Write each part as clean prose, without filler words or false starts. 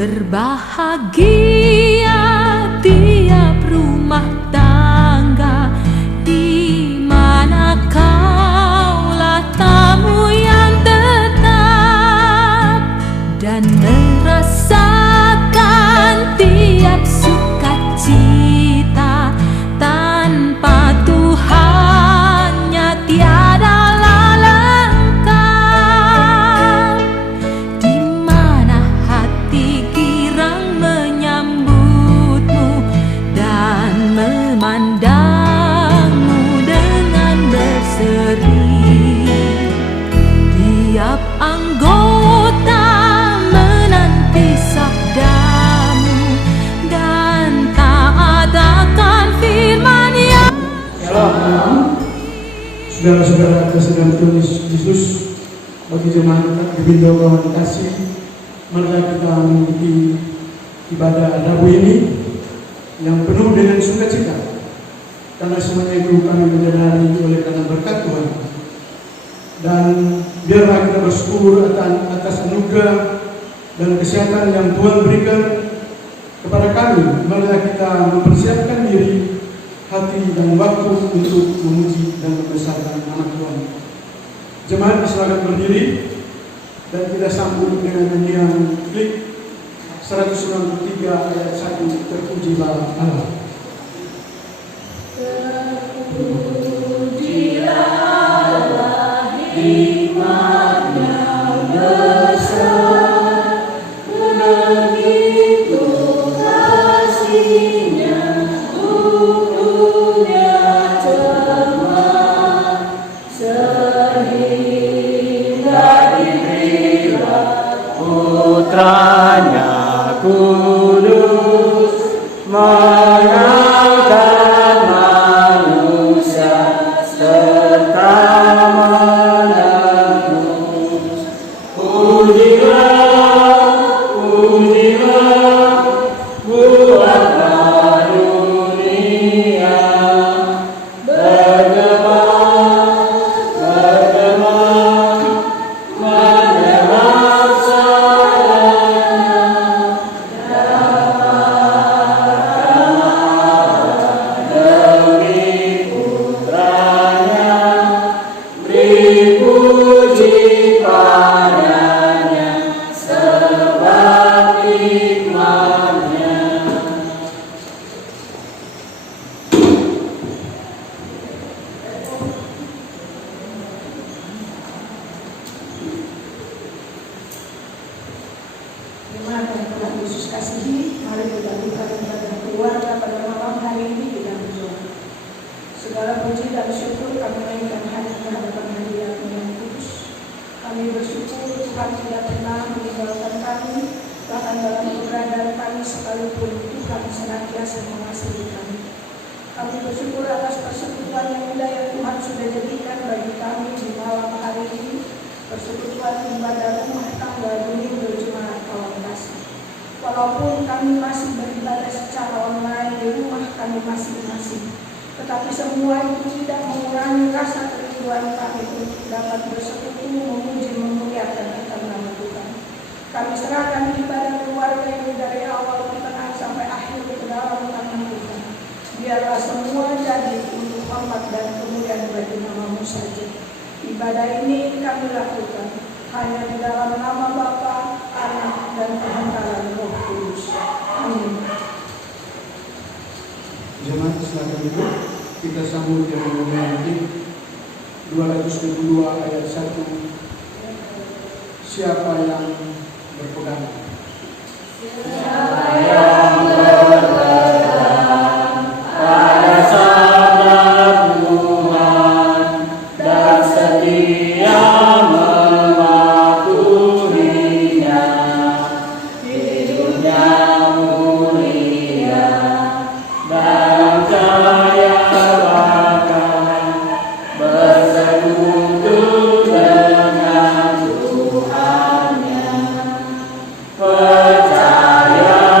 Berbahagia tiap rumah tangga di mana kaulah tamu yang tetap dan merasakan tiap sukacita. Tanpa Tuhannya tiadalah lengkap. Di mana hati girang menyambutmu dan memandangmu dengan berseri. Tiap anggota menanti sabdamu dan taat akan firman yang. Shalom, saudara-saudara kesedaran Tuhan Yesus, bagi jemaat di Bindo Kawan Kasih, marilah kita mengikuti ibadah Rabu ini yang penuh dengan sukacita, karena semuanya itu kami menyadari oleh karena berkat Tuhan. Dan biarlah kita bersyukur atas anugerah dan kesehatan yang Tuhan berikan kepada kami. Marilah kita mempersiapkan diri, hati dan waktu untuk memuji dan membesarkan nama Tuhan. Jemaat silakan berdiri dan kita sambut dengan nyanyian klik 193 ayat 1, terpujilah Allah. Terpujilah Allah, hikmat-Nya besar, begitu kasih-Nya untuk dunia cermat, sehingga diberilah Putranya kudus mengangkat manusia serta menebus. Pujilah, pujilah, buatlah dunia bergema, bergema, mendengar Jemaat yang Tuhan Yesus kasihi, mari kita buka ibadah keluarga pada malam hari ini dengan berdoa. Segala puji dan syukur kami naikkan hanya ke hadapan hadirat-Mu yang kudus. Kami bersyukur Tuhan tidak pernah meninggalkan kami, bahkan dalam keberadaan kami sekalipun Tuhan senantiasa mengasihi kami. Kami bersyukur atas persekutuan yang indah yang Tuhan sudah jadikan bagi kami di malam hari ini. Persekutuan ibadah rumah tangga dunia berjemaat kawan kasih. Walaupun kami masih beribadah secara online di rumah kami masing-masing, tetapi semua itu tidak mengurangi rasa kerinduan kami untuk dapat bersekutu, memuji, memuliakan akan nama Tuhan. Kami serahkan ibadah keluarga ini dari awal, pertengahan sampai akhir ke dalam tangan Tuhan. Biarlah semua jadi untuk hormat dan kemuliaan bagi nama-Mu saja. Ibadah ini kami lakukan hanya di dalam nama Bapa, Anak, dan penghantaran Roh Kudus. Amin. Jemaat silakan duduk. Kita sambut yang memiliki 222 ayat 1. Siapa yang berpegang? Siapa yang berpegang pada sabda Tuhan dan setia mematuhinya, hidupnya mulia dan jaya bahkan bersekutu dengan Tuhannya. Percaya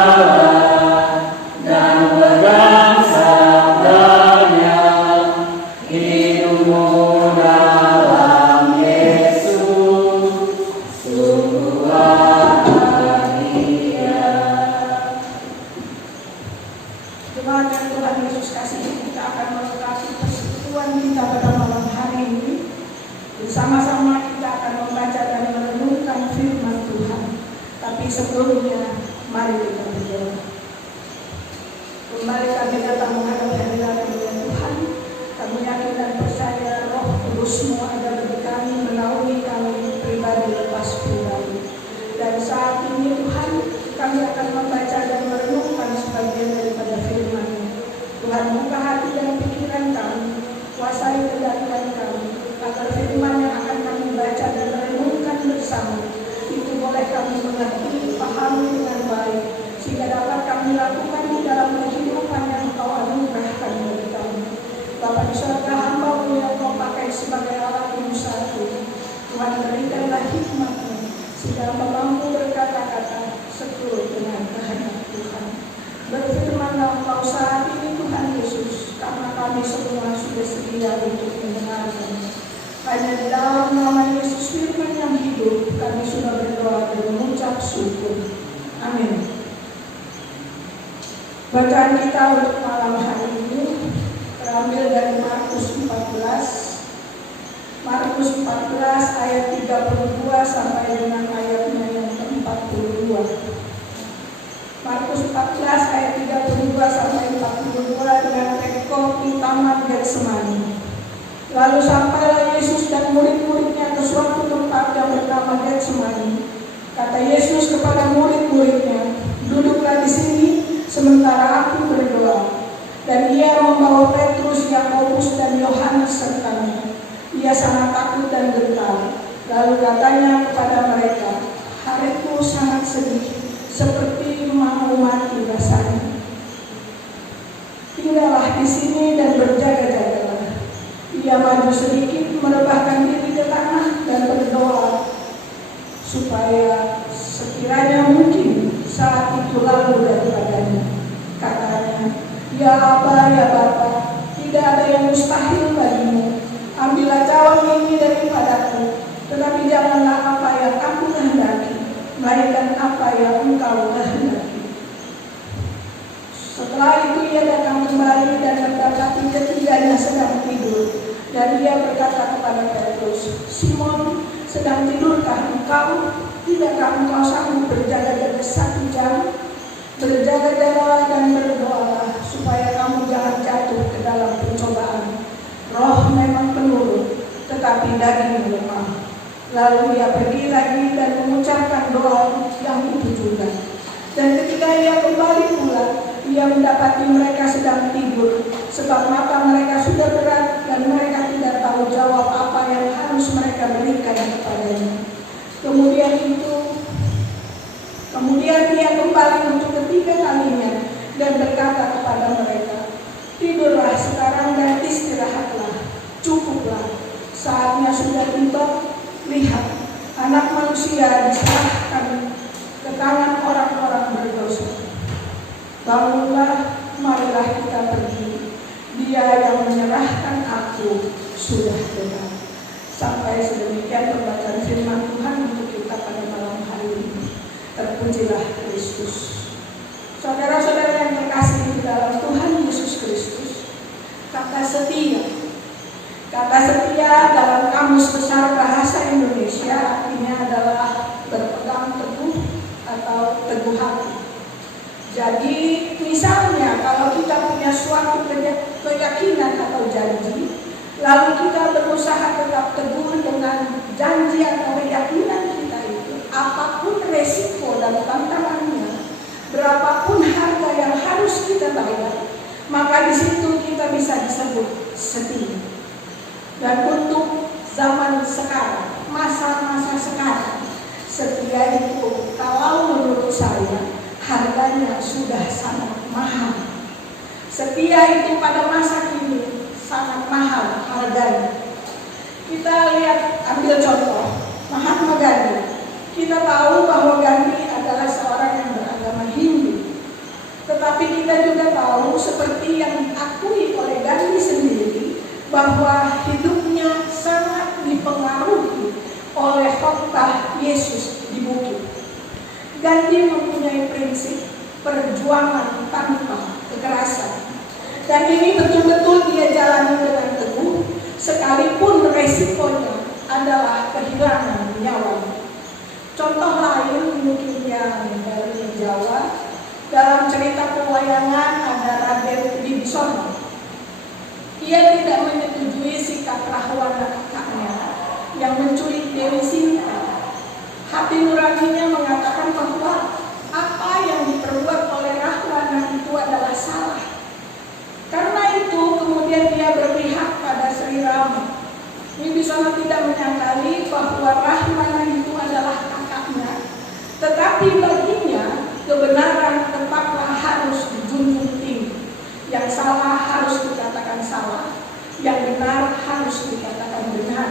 sebelumnya, mari kita berdoa. Kembali kami datang menghadap hadirat-Mu ya Tuhan. Kami yakin dan percaya Roh Kudus-Mu ada bagi kami, menaungi kami pribadi lepas pribadi. Dan saat ini Tuhan, kami akan membaca dan merenungkan sebagian daripada firman-Mu. Tuhan, buka hati dan pikiran kami, kuasai kedatangan kami, agar firman yang akan kami baca dan merenungkan bersama itu boleh kami mengerti, pahami dengan baik, sehingga dapat kami lakukan di dalam kehidupan yang Engkau anugerahkan bagi kami. Bapa di surga, hamba-Mu yang Kau pakai sebagai alat yang satu, Tuhan berikanlah hikmat-Mu, sehingga mampu berkata-kata seturut dengan kehendak Tuhan. Berfirmanlah Engkau saat ini Tuhan Yesus, karena kami semua sudah sedia untuk mendengarkan. Hanya di dalam nama Yesus firman yang hidup, kami sudah berdoa dan mengucap syukur. Amin. Bacaan kita untuk malam hari ini terambil dari Markus 14. Markus 14 ayat 32 sampai dengan ayatnya yang ke-42. Markus 14 ayat 32 sampai 42 dengan teko utama Getsemani. Lalu sampailah Yesus dan murid-muridnya ke suatu tempat yang bernama Getsemani. Kata Yesus kepada murid-muridnya, duduklah di sini sementara aku berdoa. Dan ia membawa Petrus, Yakobus dan Yohanes sertanya. Ia sangat takut dan gentar. Lalu katanya kepada mereka, hariku sangat sedih, seperti mau mati rasanya. Tinggallah di sini dan berjaga-jagalah. Ia maju sedikit, merebahkan diri ke tanah dan berdoa, supaya sekiranya mungkin saat itu lalu daripadanya. Katanya, ya Aba, ya Bapa, tidak ada yang mustahil bagimu. Ambillah cawan ini daripadaku, tetapi janganlah apa yang aku kehendaki, melainkan apa yang Engkau kehendaki. Setelah itu ia datang kembali dan mendapati ketiganya sedang tidur. Dan ia berkata kepada Petrus, Simon, sedang tidurkah engkau? Tidakkah engkau sanggup berjaga-jaga 1 jam? Berjaga-jagalah dan berdoalah, supaya kamu jangan jatuh ke dalam pencobaan. Roh memang penurut, tetapi daging lemah. Lalu ia pergi lagi dan mengucapkan doa yang itu juga. Dan ketika ia kembali pulang, ia mendapati mereka sedang tidur, sebab mata mereka sudah berat dan mereka tidak tahu jawab apa yang harus mereka berikan kepadanya. Kemudian ia kembali untuk ketiga kalinya dan berkata kepada mereka, tidurlah sekarang dan istirahatlah, cukuplah, saatnya sudah tiba. Lihat, Anak Manusia diserahkan ke tangan orang-orang berdosa. Bangunlah, marilah kita pergi. Dia yang menyerahkan aku sudah benar. Sampai sedemikian pembacaan firman Tuhan untuk kita pada malam hari ini. Terpujilah Kristus. Saudara-saudara yang terkasih di dalam Tuhan Yesus Kristus, kata setia. Kata setia dalam Kamus Besar Bahasa Indonesia artinya adalah berpegang teguh atau teguh hati. Jadi misalnya kalau kita punya suatu keyakinan atau janji, lalu kita berusaha tetap teguh dengan janji atau keyakinan kita itu, apapun resiko dan tantangannya, berapapun harga yang harus kita bayar, maka di situ kita bisa disebut setia. Dan untuk zaman sekarang, masa-masa sekarang, setia itu kalau menurut saya harganya sudah sangat mahal. Setia itu pada masa kini sangat mahal harganya. Kita lihat, ambil contoh Mahatma Gandhi. Kita tahu bahwa Gandhi adalah seorang yang beragama Hindu. Tetapi kita juga tahu seperti yang diakui oleh Gandhi sendiri, bahwa hidupnya sangat dipengaruhi oleh khotbah Yesus di bukit. Gandhi mempunyai prinsip perjuangan tanpa kekerasan. Dan ini betul-betul dia jalani dengan teguh, sekalipun resikonya adalah kehilangan nyawa. Contoh lain mungkin yang dari Jawa. Dalam cerita pewayangan ada Raden Wibisono. Ia tidak menyetujui sikap Rahwana kakaknya yang menculik Dewi Sinta. Hati nuraninya mengatakan bahwa apa yang diperbuat oleh Rahwana itu adalah salah. Karena itu kemudian dia berpihak pada Sri Rama. Wibisono tidak menyangkali bahwa Rahwana itu adalah kakaknya, tetapi baginya kebenaran tetaplah harus dijunjung tinggi. Yang salah harus dikatakan salah, yang benar harus dikatakan benar.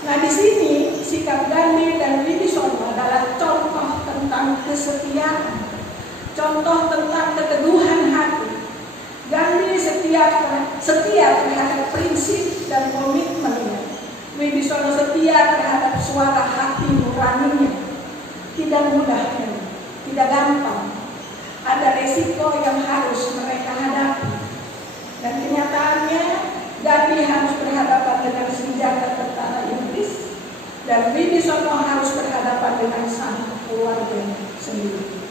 Nah, di sini sikap Gandhi dan Wibisono adalah contoh tentang kesetiaan, contoh tentang keteguhan hati. Gandhi setia terhadap prinsip dan komitmennya. Wibisono setia terhadap suara hati nuraninya. Tidak mudah, tidak gampang. Ada resiko yang harus mereka hadapi. Dan kenyataannya Gandhi harus berhadapan dengan senjata tentara Inggris, dan Wibisono harus berhadapan dengan sang keluarga sendiri.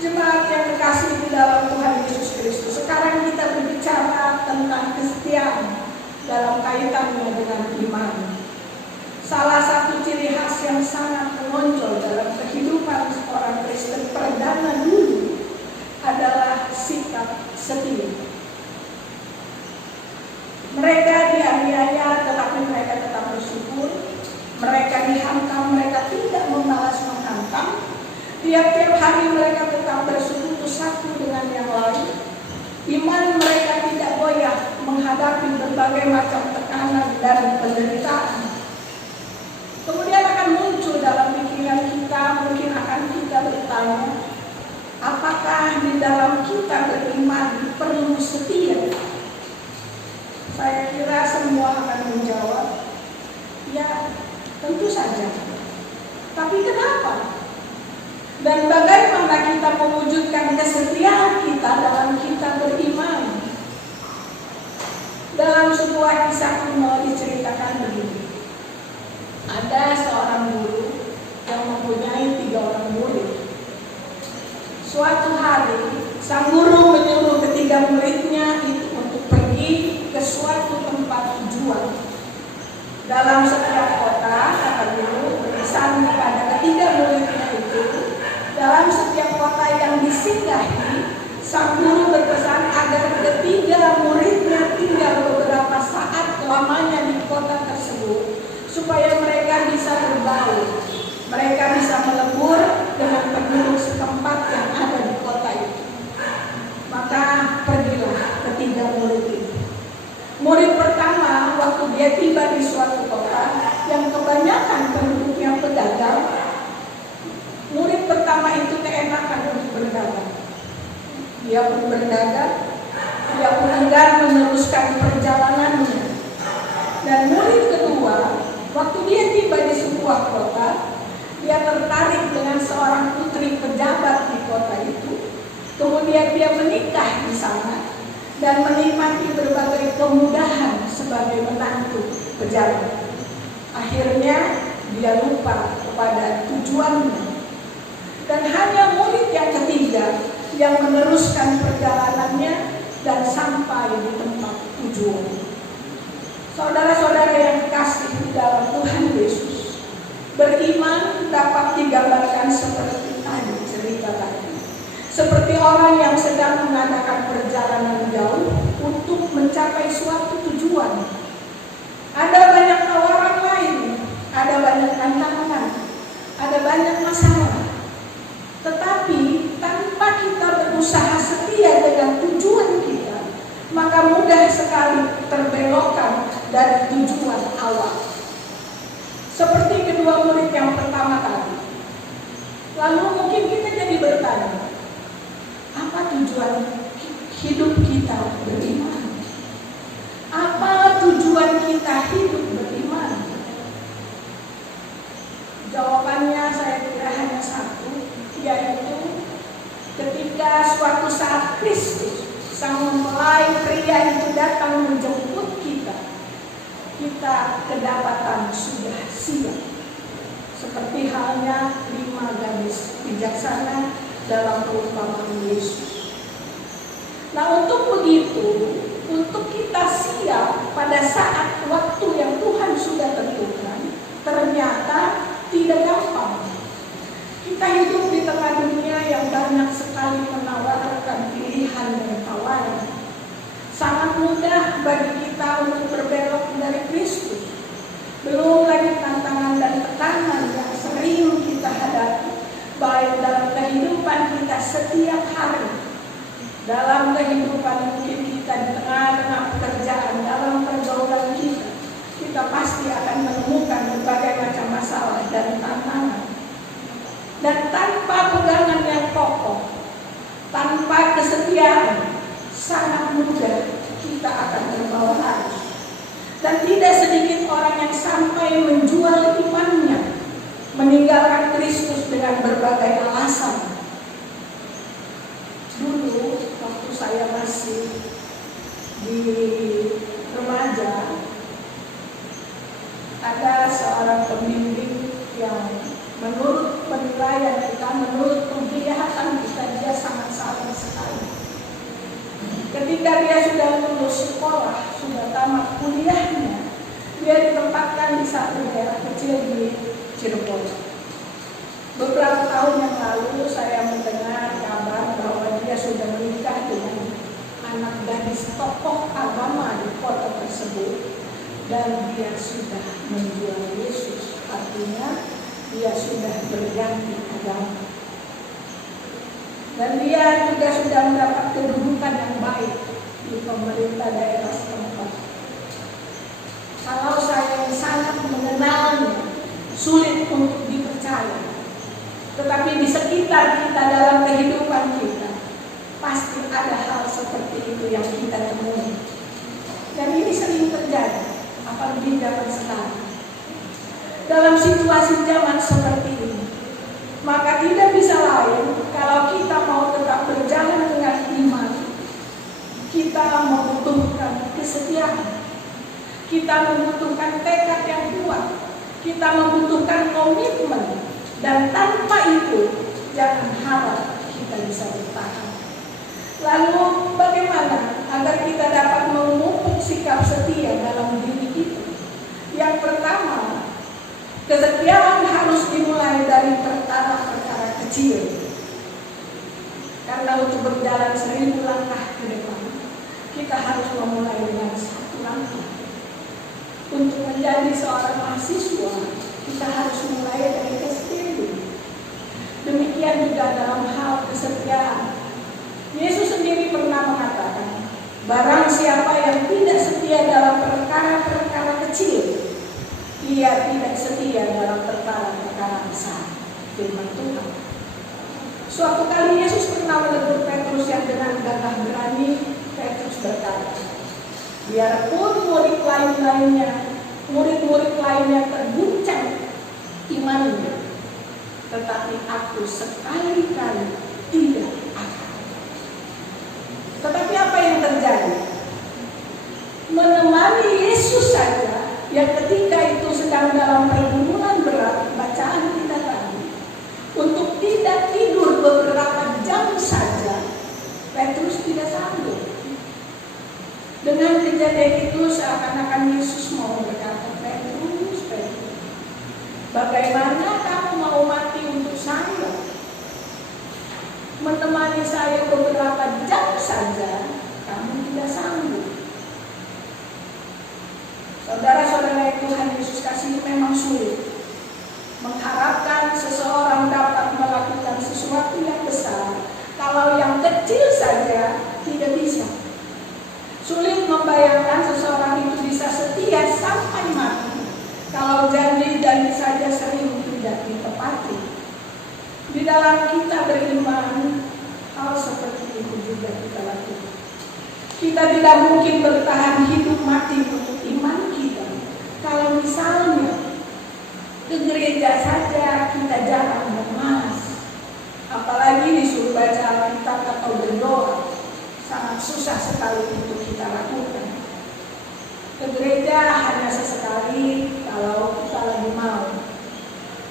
Jemaat yang kekasih di dalam Tuhan Yesus Kristus, sekarang kita berbicara tentang kesetiaan dalam kaitannya dengan iman. Salah satu ciri khas yang sangat menonjol dalam kehidupan seorang Kristen perdana dulu adalah sikap setia. Mereka dianiaya tetapi mereka tetap bersyukur. Mereka dihantam, mereka tidak membalas menghantam. Tiap-tiap hari mereka tetap bersekutu satu dengan yang lain. Iman mereka tidak goyah menghadapi berbagai macam tekanan dan penderitaan. Kemudian akan muncul dalam pikiran kita, mungkin akan kita bertanya, apakah di dalam kita beriman perlu setia? Saya kira semua akan menjawab, ya tentu saja. Tapi kenapa? Dan bagaimana kita mewujudkan kesetiaan kita dalam kita beriman? Dalam sebuah kisah kuno diceritakan begini. Ada seorang guru yang mempunyai 3 orang murid. Suatu hari, sang guru menyuruh ketiga muridnya itu untuk pergi ke suatu tempat tujuan. Dalam setiap kota, kata guru, berpesan kepada ketiga muridnya itu, dalam setiap kota yang disinggahi, sang guru berpesan agar ketiga muridnya tinggal beberapa saat lamanya di kota tersebut, supaya mereka bisa berbaur, mereka bisa melebur dengan penduduk setempat yang ada di kota itu. Maka pergilah ketiga murid itu. Murid pertama, waktu dia tiba di suatu kota yang kebanyakan penduduknya pedagang, murid pertama itu keenakan untuk berdagang. Dia pun berdagang, dia pun enggan meneruskan perjalanannya. Dan murid kedua, waktu dia tiba di sebuah kota, dia tertarik dengan seorang putri pejabat di kota itu. Kemudian dia menikah di sana dan menikmati berbagai kemudahan sebagai menantu pejabat. Akhirnya dia lupa kepada tujuannya. Dan hanya murid yang ketiga yang meneruskan perjalanannya dan sampai di tempat tujuan. Saudara-saudara yang kekasih di dalam Tuhan Yesus, beriman dapat digambarkan seperti tadi cerita tadi. Seperti orang yang sedang mengadakan perjalanan jauh untuk mencapai suatu tujuan. Ada banyak tawaran lain, ada banyak tantangan, ada banyak masalah. Tetapi tanpa kita berusaha setia dengan tujuan kita, maka mudah sekali terbelokkan dari tujuan awal. Seperti kedua murid yang pertama tadi. Lalu mungkin kita jadi bertanya, apa tujuan hidup kita beriman? Apa tujuan kita hidup beriman? Jawabannya saya kira hanya satu, yaitu ketika suatu saat Kristus, sang mempelai pria itu datang menjemput kita, kita kedapatan sudah siap. Seperti halnya 5 gadis bijaksana dalam perumpamaan Yesus. Nah, untuk begitu, untuk kita siap pada saat waktu yang Tuhan sudah tentukan, ternyata tidak gampang. Kita hidup di tengah dunia yang banyak sekali menawarkan pilihan dan tawaran. Sangat mudah bagi kita untuk berbelok dari Kristus. Belum lagi tantangan dan tekanan yang sering kita hadapi, baik dalam kehidupan kita setiap hari, dalam kehidupan mungkin kita di tengah-tengah pekerjaan, dalam pergaulan kita pasti akan menemukan berbagai macam masalah dan tantangan. Dan tanpa pegangan yang kokoh, tanpa kesetiaan, sangat mudah kita akan terbawa arus. Dan tidak sedikit orang yang sampai menjual imannya, meninggalkan Kristus dengan berbagai alasan. Dulu waktu saya masih di remaja, ada seorang pembimbing yang menurut penilaian kita, menurut penglihatan kita, dia sangat salah sekali. Ketika dia sudah lulus sekolah, sudah tamat kuliahnya, dia ditempatkan di satu daerah kecil di Cirebon. Beberapa tahun yang lalu saya mendengar kabar bahwa dia sudah menikah dengan anak gadis tokoh agama di kota tersebut, dan dia sudah menjual Yesus. Artinya dia sudah berganti agama. Dan dia juga sudah mendapat kedudukan yang baik di pemerintah daerah setempat. Kalau saya yang sangat mengenalnya, sulit untuk dipercaya. Tetapi di sekitar kita, dalam kehidupan kita, pasti ada hal seperti itu yang kita temui. Dan ini sering terjadi, apalagi zaman sekarang. Dalam situasi zaman seperti ini, maka tidak bisa lain kalau kita mau tetap berjalan dengan iman, kita membutuhkan kesetiaan, kita membutuhkan tekad yang kuat, kita membutuhkan komitmen, dan tanpa itu jangan harap kita bisa bertahan. Lalu bagaimana agar kita dapat memupuk sikap setia dalam diri kita? Yang pertama, kesetiaan harus dimulai dari perkara-perkara kecil. Karena untuk berjalan 1000 langkah ke depan, kita harus memulai dengan 1 langkah. Untuk menjadi seorang mahasiswa, kita harus mulai dari SPB. Demikian juga dalam hal kesetiaan. Yesus sendiri pernah mengatakan, barang siapa yang tidak setia dalam perkara-perkara kecil, ia tidak setia dalam perkara-perkara besar. Firman Tuhan. Suatu kali Yesus pernah menegur Petrus yang dengan gagah berani. Petrus berkata, biarpun murid-murid lainnya terguncang imannya, tetapi aku sekali-kali tidak akan. Tetapi apa yang terjadi? Menemani Yesus saja, yang ketika itu sedang dalam pergumulan berat, bacaan kita tadi, untuk tidak tidur beberapa jam saja, Petrus tidak sanggup. Dengan kejadian itu seakan-akan Yesus mau berkata, Petrus, bagaimana kamu mau mati untuk saya? Menemani saya beberapa jam saja, kamu tidak sanggup. Saudara-saudara Tuhan Yesus kasih, memang sulit mengharapkan seseorang dapat melakukan sesuatu yang besar kalau yang kecil saja tidak bisa. Sulit membayangkan seseorang itu bisa setia sampai mati kalau janji-janji saja sering tidak ditepati. Di dalam kita beriman, hal seperti itu juga kita lakukan. Kita tidak mungkin bertahan hidup mati untuk iman kita kalau misalnya ke gereja saja kita jarang dan malas. Apalagi disuruh baca Alkitab atau berdoa, sangat susah sekali untuk kita lakukan. Ke gereja hanya sesekali kalau kita lagi mau.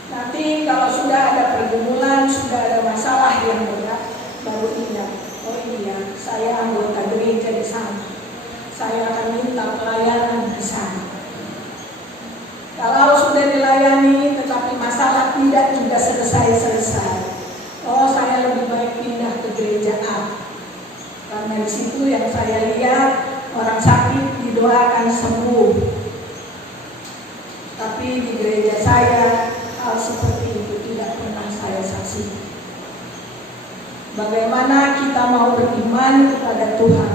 Nanti kalau sudah ada pergumulan, sudah ada masalah yang berat, baru ingat, oh iya, saya anggota gereja di sana. Saya akan minta pelayanan di sana. Kalau sudah dilayani, tetapi masalah tidak juga selesai-selesai, oh saya lebih baik pindah ke gereja A. Karena di situ yang saya lihat orang sakit didoakan sembuh. Tapi di gereja saya hal seperti itu tidak pernah saya saksikan. Bagaimana kita mau beriman kepada Tuhan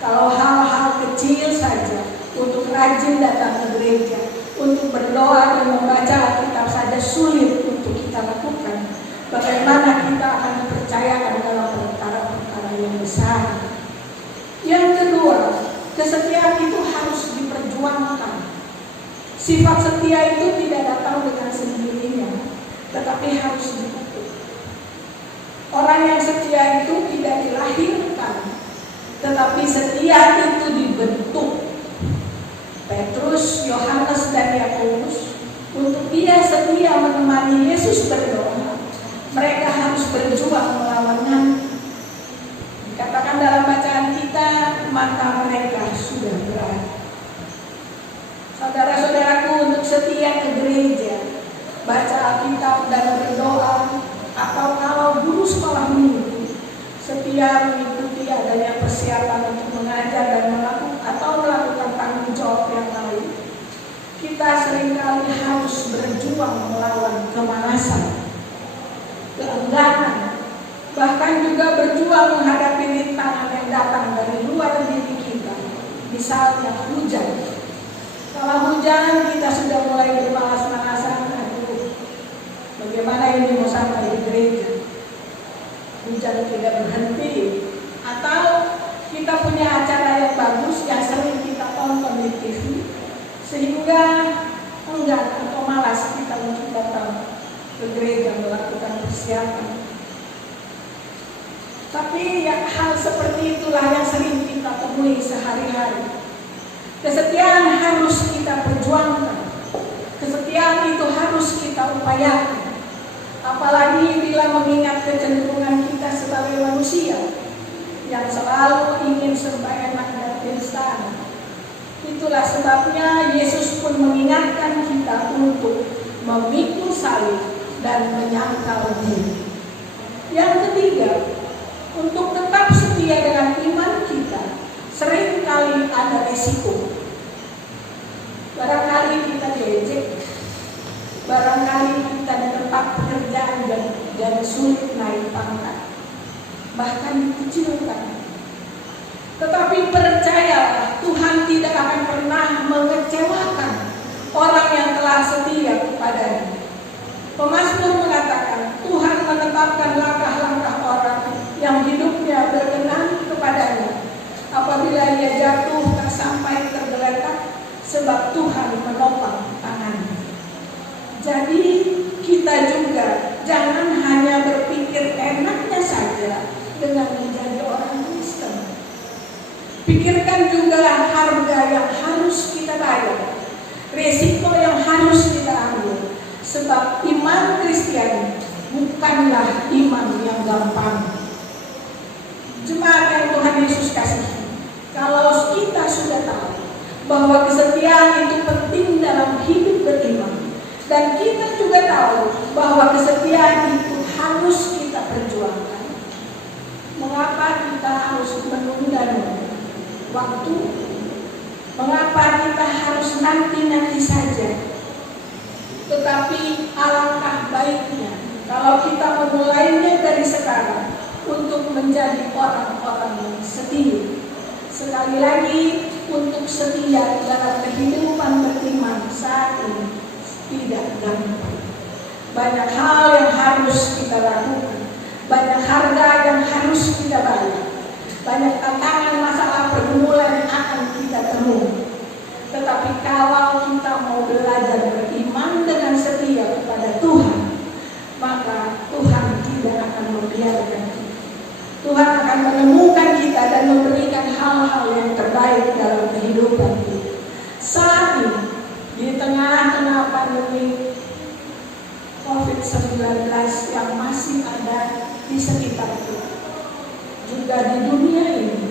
kalau hal-hal kecil saja, untuk rajin datang ke gereja, untuk berdoa dan membaca Alkitab saja sulit untuk kita lakukan. Bagaimana kita akan dipercayakan dalam perkara-perkara yang besar? Yang kedua, kesetiaan itu harus diperjuangkan. Sifat setia itu tidak datang dengan sendirinya, tetapi harus dipupuk. Orang yang setia itu tidak dilahirkan, tetapi setia itu dibentuk. Petrus, Yohanes, dan Yakobus, untuk dia setia menemani Yesus berdoa, mereka harus berjuang melawan ngantuk. Dikatakan dalam bacaan kita, mata mereka sudah berat. Saudara-saudaraku, untuk setia ke gereja, baca Alkitab dan berdoa, atau kalau guru sekolah minggu setia mengikuti adanya persiapan untuk mengajar dan melakukan tanggung jawab yang lain, kita seringkali harus berjuang melawan kemalasan, keengganan, bahkan juga berjuang menghadapi rintangan yang datang dari luar diri kita. Misalnya hujan. Kalau hujan kita sudah mulai bermalas-malasan, aduh, bagaimana ini mau sampai di gereja? Hujan tidak berhenti. Atau kita punya acara yang bagus yang sering kita tonton di TV, sehingga enggan atau malas kita untuk datang ke gereja melakukan persiapan. Tapi ya, hal seperti itulah yang sering kita temui sehari-hari. Kesetiaan harus kita perjuangkan. Kesetiaan itu harus kita upayakan. Apalagi bila mengingat kecenderungan kita sebagai manusia yang selalu ingin serba enak dan instan. Itulah sebabnya Yesus pun mengingatkan kita untuk memikul salib dan menyangkal diri. Yang ketiga, untuk tetap setia dengan iman kita, seringkali ada resiko. Barangkali kita diejek, barangkali kita di tempat pekerjaan dan sulit naik pangkat, bahkan dikucilkan. Tetapi percayalah, Tuhan tidak akan pernah mengecewakan orang yang telah setia kepadanya. Pemazmur mengatakan, Tuhan menetapkan langkah-langkah orang yang hidupnya berkenan kepadanya. Apabila ia jatuh tak sampai tergeletak, sebab Tuhan menopang tangannya. Jadi kita juga jangan hanya berpikir enaknya saja dengan menjadi orang Kristen. Pikirkan juga harga yang harus kita bayar, resiko yang harus kita ambil. Sebab iman Kristiani bukanlah iman yang gampang. Jemaat yang Tuhan Yesus kasihi, kalau kita sudah tahu bahwa kesetiaan itu penting dalam hidup beriman, dan kita juga tahu bahwa kesetiaan itu harus kita perjuangkan, mengapa kita harus menunda waktu? Mengapa kita harus nanti-nanti saja? Tetapi alangkah baiknya kalau kita memulainya dari sekarang untuk menjadi orang-orang yang setia. Sekali lagi, untuk setia dalam kehidupan beriman saat ini tidak gampang. Banyak hal yang harus kita lakukan, banyak harga yang harus kita bayar, banyak tantangan, masalah, pergumulan yang akan kita temui. Tetapi kalau kita mau belajar beriman dengan setia kepada Tuhan, maka Tuhan tidak akan membiarkan kita. Tuhan akan menemukan kita dan memberikan hal-hal yang terbaik dalam kehidupan kita. Saat ini, di tengah pandemi COVID-19, COVID-19 yang masih ada di sekitar kita, juga di dunia ini.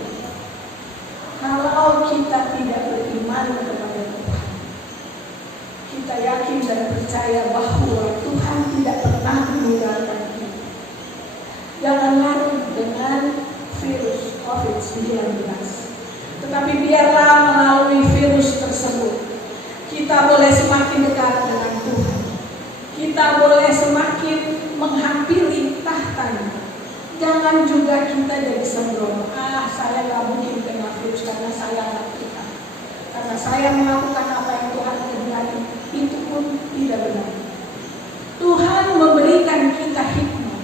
Kalau kita tidak beriman kepada Tuhan, kita yakin dan percaya bahwa Tuhan tidak pernah meninggalkan kita. Jangan larut dengan virus COVID-19, tetapi biarlah melalui virus tersebut kita boleh semakin dekat dengan Tuhan. Kita boleh semakin menghampiri tahtanya. Jangan juga kita jadi sembrono. Saya nggak mungkin kena virus karena saya anak Tuhan. Karena saya melakukan apa yang Tuhan kehendaki. Itu pun tidak benar. Tuhan memberikan kita hikmah.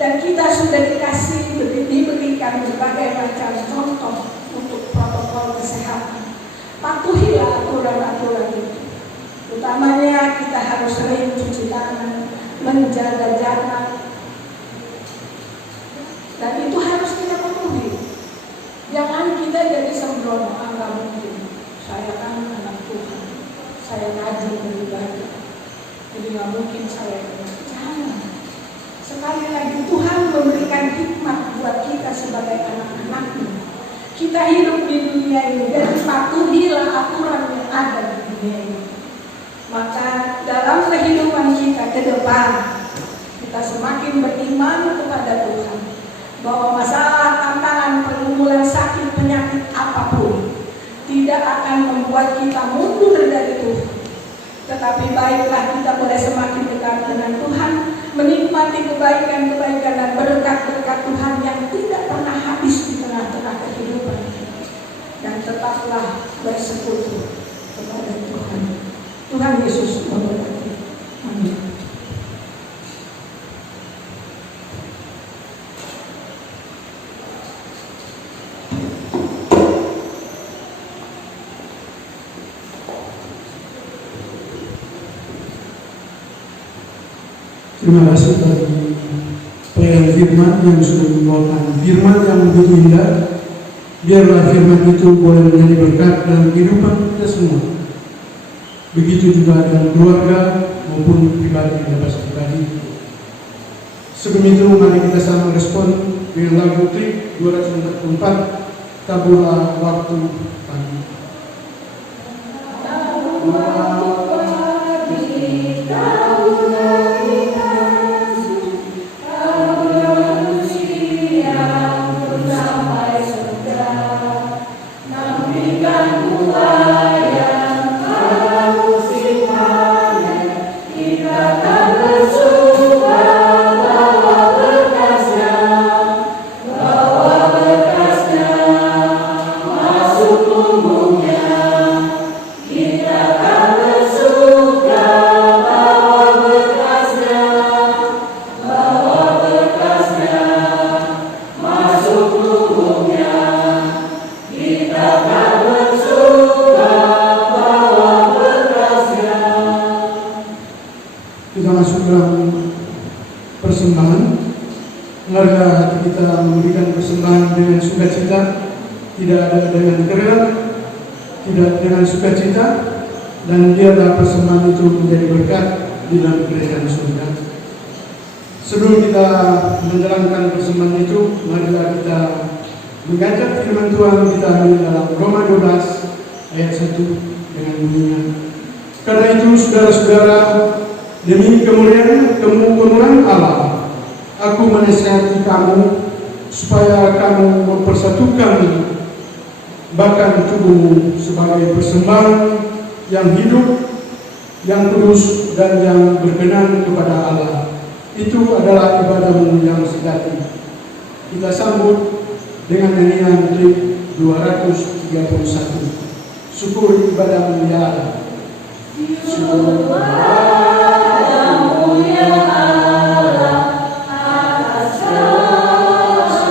Dan kita sudah diberikan berbagai macam contoh untuk protokol kesehatan. Patuhilah aturan-aturan itu. Utamanya kita harus sering cuci tangan, menjaga jarak. Dan itu harus kita penuhi. Jangan kita jadi sembrono, nggak mungkin. Saya kan anak Tuhan, saya ngaji beribadah, jadi nggak mungkin saya jangan. Sekali lagi Tuhan memberikan hikmat buat kita sebagai anak-anaknya. Kita hidup di dunia ini dan patuhilah aturan yang ada di dunia ini. Maka dalam kehidupan kita ke depan, kita semakin beriman kepada Tuhan. Bahwa masalah, tantangan, pergumulan, sakit, penyakit apapun tidak akan membuat kita mundur dari Tuhan. Tetapi baiklah kita boleh semakin dekat dengan Tuhan, menikmati kebaikan-kebaikan dan berkat-berkat Tuhan yang tidak pernah habis di tengah-tengah kehidupan kita. Dan tetaplah bersekutu kepada Tuhan. Tuhan Yesus memberkati. Amin. Terima kasih bagi pelayan firman yang sudah membawakan firman yang begitu indah. Biarlah firman itu boleh menjadi berkat dalam kehidupan kita semua. Begitu juga dalam keluarga maupun pribadi dan bebas pribadi. Sebelum itu mari kita sama respon dengan lagu trik 244 Taburlah Waktu Pagi. Kita masuk dalam persembahan. Marilah hati kita memberikan persembahan dengan sukacita, tidak ada dengan kerelaan, tidak dengan sukacita, dan biarlah persembahan itu menjadi berkat di dalam kerajaan surga. Sebelum kita menjalankan persembahan itu, marilah kita mengajak firman Tuhan. Kita ambil dalam Roma 12 ayat 1 dengan bunyinya. Karena itu saudara-saudara, demi kemuliaan Allah, aku menasihati kamu supaya kamu mempersatukan bahkan tubuhmu sebagai persembahan yang hidup, yang kudus dan yang berkenan kepada Allah. Itu adalah ibadahmu yang sejati. Kita sambut dengan nyanyian trik 231. Syukur ibadahmu ya Allah. Syukur ibadahmu ya Allah atas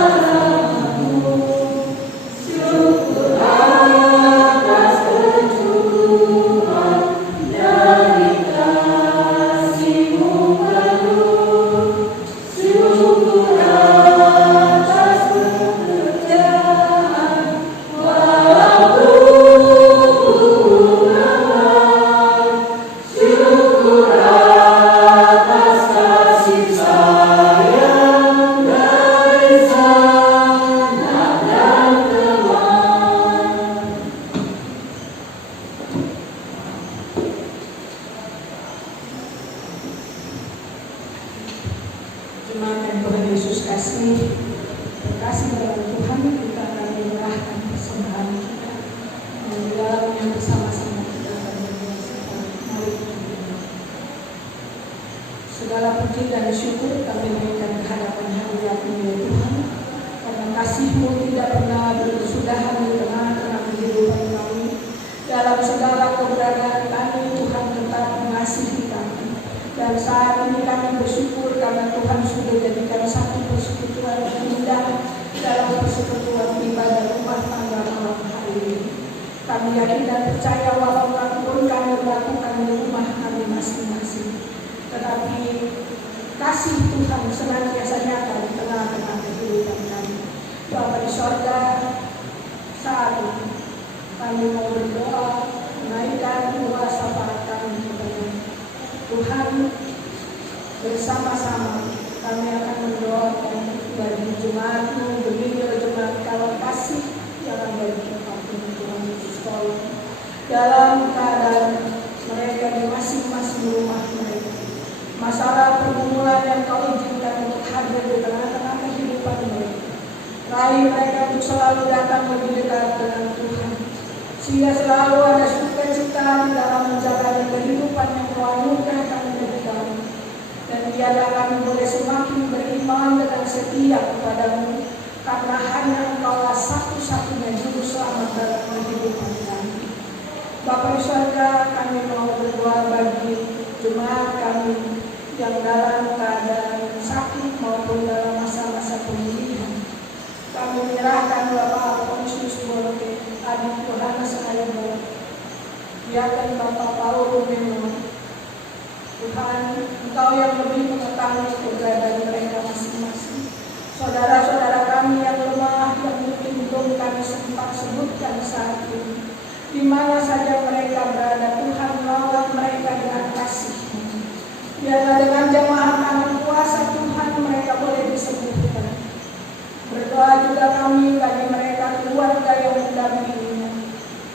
kasih-Mu. Syukur atas kecukupan dari kasih-Mu penuh. Syukur atas pekerjaan walaupun syukur atas dalam segala keberadaan kami, Tuhan tetap mengasihi kami. Dan saat ini kami bersyukur karena Tuhan sudah jadikan satu persekutuan yang indah dalam persekutuan ibadah rumah tangga malam hari ini. Kami yakin dan percaya walaupun kami melakukan di rumah kami masing-masing, tetapi kasih Tuhan senantiasa nyata di tengah-tengah kehidupan kami. Bapa di sorga, saat ini kami mau berdoa menaikkan doa syafaat kami kepada Tuhan. Bersama-sama kami akan mendoakan bagi jemaatmu, begitu jemaat kalau kasih yang ada di tempat ini Tuhan Yesus tolong dalam keadaan mereka di masing-masing rumah mereka. Masalah pergumulan yang kau izinkan untuk hadir di tengah-tengah kehidupan mereka. Raih mereka untuk selalu datang lebih dekat dengan Tuhan, sehingga selalu ada sukacita di dalam menjalani kehidupan yang kau anugerahkan bagi kami. Dan biarlah kami boleh semakin beriman dengan setia kepadamu, karena hanya Engkaulah satu-satunya juru selamat dalam kehidupan kami. Bapa di surga, kami mau berdoa bagi jemaat kami yang dalam keadaan sakit maupun dalam masa-masa pemulihan. Kami menyerahkan Bapak Alfonsus Boroke, adik Yohanes Ayabo, biarkan Bapak Paul Memo. Tuhan, Engkau yang lebih mengetahui keberadaan mereka masing-masing. Saudara-saudara kami yang lemah, yang mungkin belum kami sempat sebutkan saat ini, di mana saja mereka berada, Tuhan rawat mereka dengan kasih. Biarlah dengan jamaah tangan kuasa Tuhan mereka boleh disembuhkan. Berdoa juga kami bagi mereka keluarga yang mendampinginya.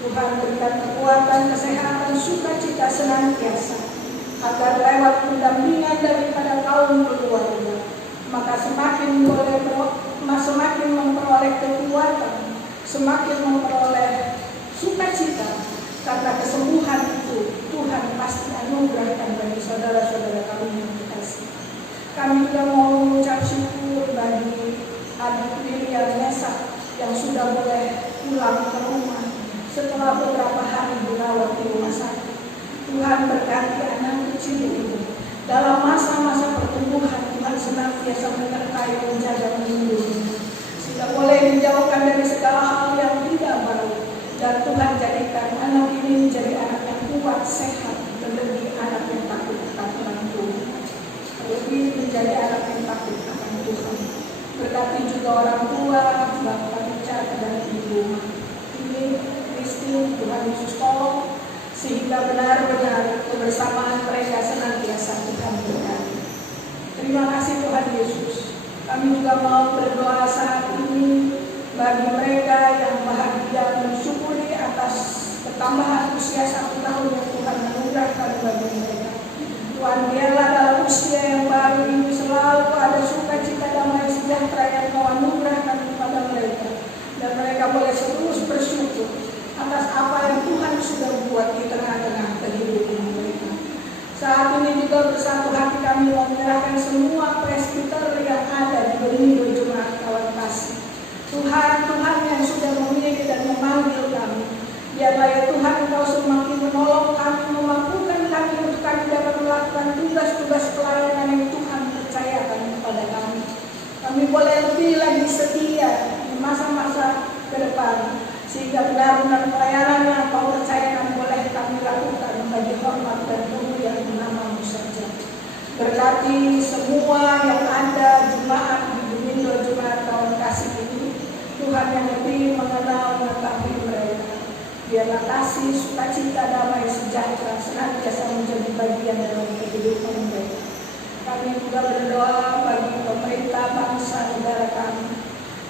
Tuhan berikan kekuatan, kesehatan, sukacita senantiasa, agar lewat pendampingan daripada kaum keluarga, maka semakin memperoleh kekuatan, semakin memperoleh sukacita, karena kesembuhan itu Tuhan pasti anugerahkan bagi saudara-saudara kami yang dikasihi. Kami juga mau mengucap syukur bagi adik Lilian Mesa yang sudah boleh pulang ke rumah setelah beberapa hari dirawat di rumah sakit. Tuhan berkati anak kecil itu dalam masa-masa pertumbuhan. Tuhan senantiasa menyertai, menjaga, melindungi, sehingga boleh dijauhkan dari segala hal yang tidak baik. Dan Tuhan jadikan anak ini menjadi anak yang kuat, sehat, lebih anak yang takut akan Tuhan, lebih menjadi anak yang takut akan Tuhan. Berkati juga orang tua, Bapak Richard dan Ibu ini Christine, Tuhan Yesus tolong, sehingga benar-benar kebersamaan mereka senantiasa Tuhan berkati. Terima kasih Tuhan Yesus. Kami juga mau berdoa saat ini bagi mereka yang bahagia mensyukuri atas ketambahan usia 1 tahun yang Tuhan anugerahkan bagi mereka. Tuhan, biarlah dalam usia yang baru ini selalu ada sukacita, damai, sejahtera yang Kau anugerahkan kepada mereka, dan mereka boleh terus bersyukur atas apa yang Tuhan sudah buat di tengah-tengah kehidupan mereka. Saat ini juga bersatu hati kami mau menyerahkan semua presbiter yang ada di Benindo Jemaat Kawan Kasih. Tuhan yang sudah memilih dan memanggil kami, biarlah ya Tuhan Engkau semakin menolong kami, memampukan kami untuk kami dapat melakukan tugas-tugas pelayanan yang Tuhan percayakan kepada kami. Kami boleh lebih lagi setia di masa-masa ke depan, sehingga benar-benar pelayanan yang Kau percayakan boleh kami lakukan bagi hormat dan kemuliaan nama-Mu saja. Berkati semua yang ada jemaat di Benindo Jemaat Kawan Kasih ini, Tuhan yang lebih mengenal mengetahui mereka. Biarlah kasih, sukacita, damai, sejahtera senantiasa menjadi bagian dalam kehidupan mereka. Kami juga berdoa bagi pemerintah bangsa negara kami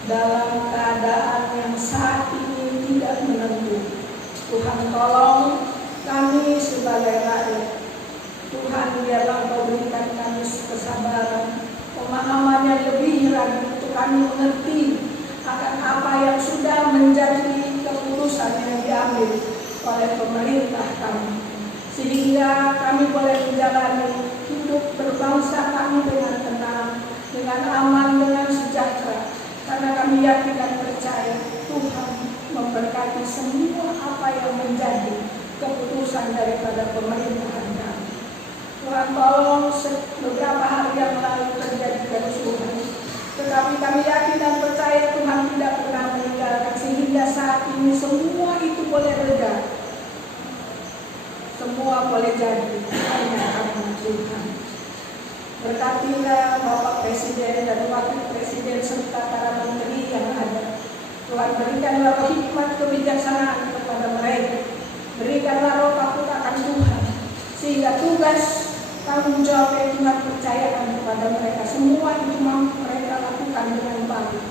dalam keadaan yang saat ini tidak menentu. Tuhan tolong kami sebagai rakyat. Tuhan, biarlah Kau berikan kami kesabaran, pemahaman yang lebih lagi untuk kami mengerti akan apa yang sudah menjadi keputusan yang diambil oleh pemerintah kami, sehingga kami boleh menjalani hidup berbangsa kami dengan tenang, dengan aman, dengan sejahtera, karena kami yakin dan percaya Tuhan memberkati semua apa yang menjadi keputusan daripada pemerintahan kami. Tuhan tolong, beberapa hari yang lalu terjadi kerusuhan, tetapi kami yakin dan percaya Tuhan tidak pernah meninggalkan, sehingga saat ini semua itu boleh reda, semua boleh jadi hanya karena Tuhan. Berkatilah Bapak Presiden dan Wakil Presiden serta para menteri yang ada. Tuhan berikanlah roh hikmat kebijaksanaan kepada mereka. Berikanlah roh takut akan Tuhan, sehingga tugas tanggung jawab yang Tuhan percayakan kepada mereka semua itu mampu mereka lakukan dengan baik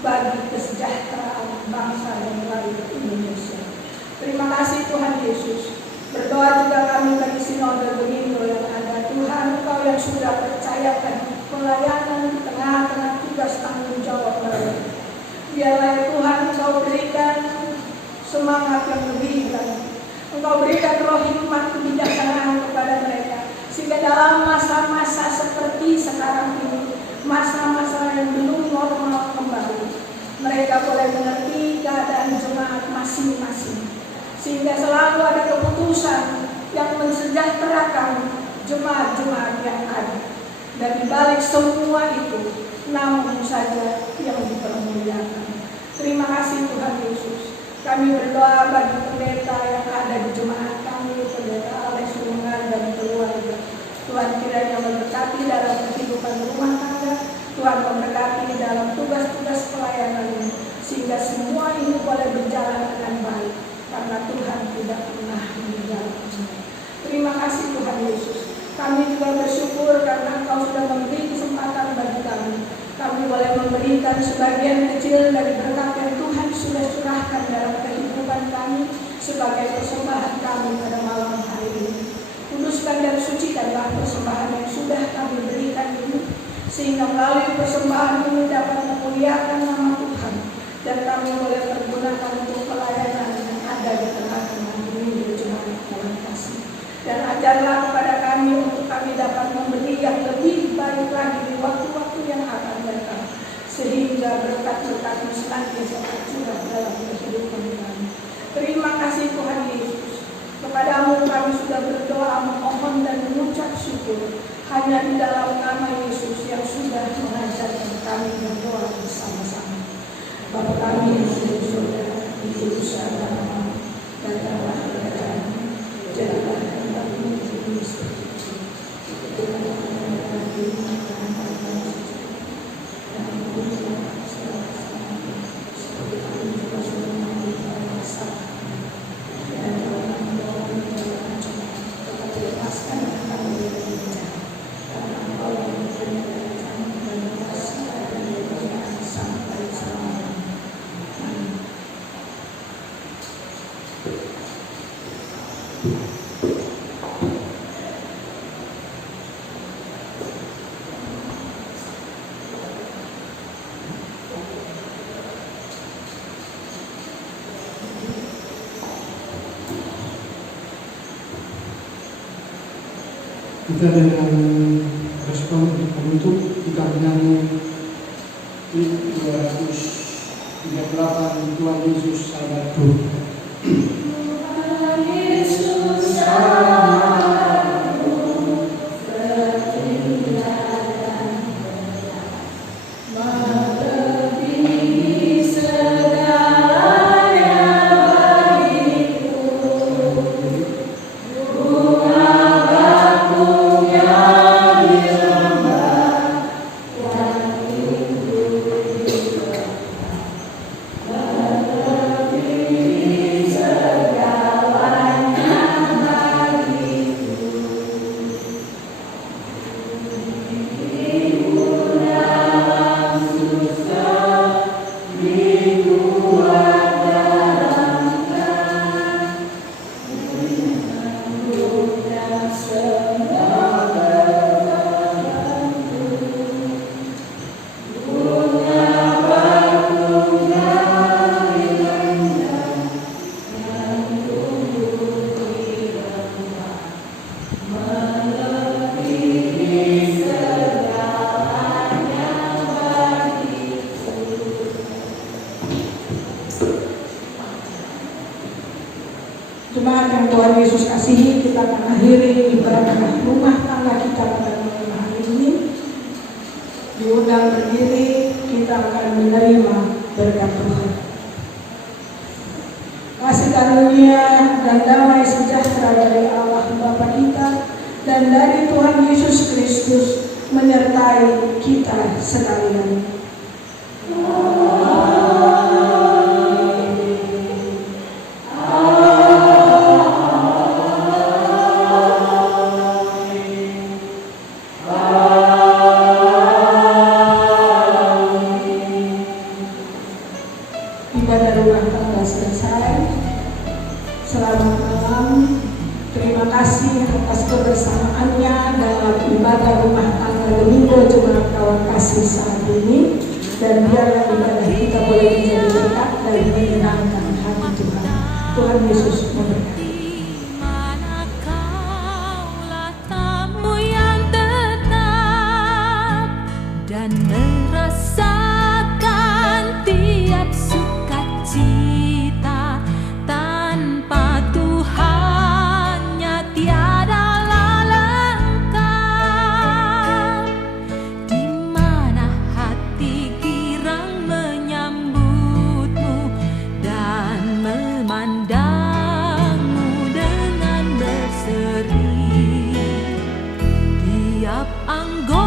bagi kesejahteraan bangsa dan rakyat Indonesia. Terima kasih Tuhan Yesus. Berdoa juga kami bagi sinode Benindo yang ada. Tuhan, Engkau yang sudah percayakan pelayanan di tengah-tengah tugas tanggung jawab mereka. Biarlah ya Tuhan, Engkau berikan semangat yang lebih lagi. Engkau berikan roh hikmat kebijaksanaan kepada mereka, sehingga dalam masa-masa seperti sekarang ini, masa-masa yang belum normal kembali, mereka boleh mengerti keadaan jemaat masing-masing, sehingga selalu ada keputusan yang mensejahterakan jemaat-jemaat yang ada. Dan dibalik semua itu, namun saja yang dipermuliakan. Terima kasih Tuhan Yesus. Kami berdoa bagi pendeta yang ada di jemaat kami, pendeta Alex Lungan dan keluarga. Tuhan kiranya memberkati dalam kehidupan rumah tangga, Tuhan memberkati dalam tugas-tugas pelayanan ini, sehingga semua ini boleh berjalan dengan baik, karena Tuhan tidak pernah meninggalkan. Terima kasih Tuhan Yesus. Kami juga bersyukur karena Engkau sudah memberi kesempatan bagi kami. Kami boleh memberikan sebagian kecil dari berkat yang Tuhan sudah curahkan dalam kehidupan kami sebagai persembahan kami pada malam hari ini. Kuduskan dan sucikanlah persembahan yang sudah kami berikan ini, sehingga melalui persembahan ini dapat memuliakan nama Tuhan, dan kami boleh pergunakan untuk pelayanan yang ada di tengah-tengah ini jemaat dalam kasih. Dan ajarlah kepada kami untuk kami dapat memberi yang lebih baik lagi di waktu-waktu yang akan datang, sehingga berkat-berkat-Mu senantiasa tercurah dalam kehidupan kami. Terima kasih Tuhan Yesus. Kepadamu kami sudah berdoa, memohon dan mengucap syukur hanya di dalam nama Yesus yang sudah mengajarkan kami berdoa bersama-sama. Bapa kami yang sudah di surga, dikuduskan namamu, datanglah kerajaan-Mu, jadilah kehendak-Mu di bumi seperti di surga. Berikanlah kami makan kami dan ampunilah segala-segala kami, seperti kami juga sudah mengampuni kepada kesalahan kami. Dan janganlah membawa kami ke dalam pencobaan, tetapi lepaskanlah kami dari jahat. Karena Engkau yang mempunyai kerajaan dan kuasa dan kemuliaan sampai selama-lamanya. Amin. Kita dengan respon untuk kita menyanyi 238 Tuhan Yesus Sahabatku. Tuhan Yesus sahabatku, setia dan benar, melebihi segalanya bagiku. Bunga bakung yang dirambah, yang rindu di melebihi segalanya. Jemaat yang Tuhan Yesus kasihi, kita akan akhiri ibadah rumah tangga kita pada malam hari ini. Diundang berdiri, kita akan menerima berkat Tuhan. Kasih karunia dan damai sejahtera dari Allah Bapa kita dan dari Tuhan Yesus Kristus menyertai kita sekalian. Ibadah rumah tangga selesai. Selamat malam. Terima kasih atas kebersamaannya dalam ibadah rumah tangga Domingo Jemaat Kawan Kasih saat ini. Dan biarlah ibadah kita boleh menjadi berkat dan menyenangkan hati Tuhan. Tuhan Yesus memberkati. Dan merasakan tiap sukacita, tanpa Tuhannya tiadalah lengkap. Di mana hati girang menyambutmu dan memandangmu dengan berseri, tiap anggota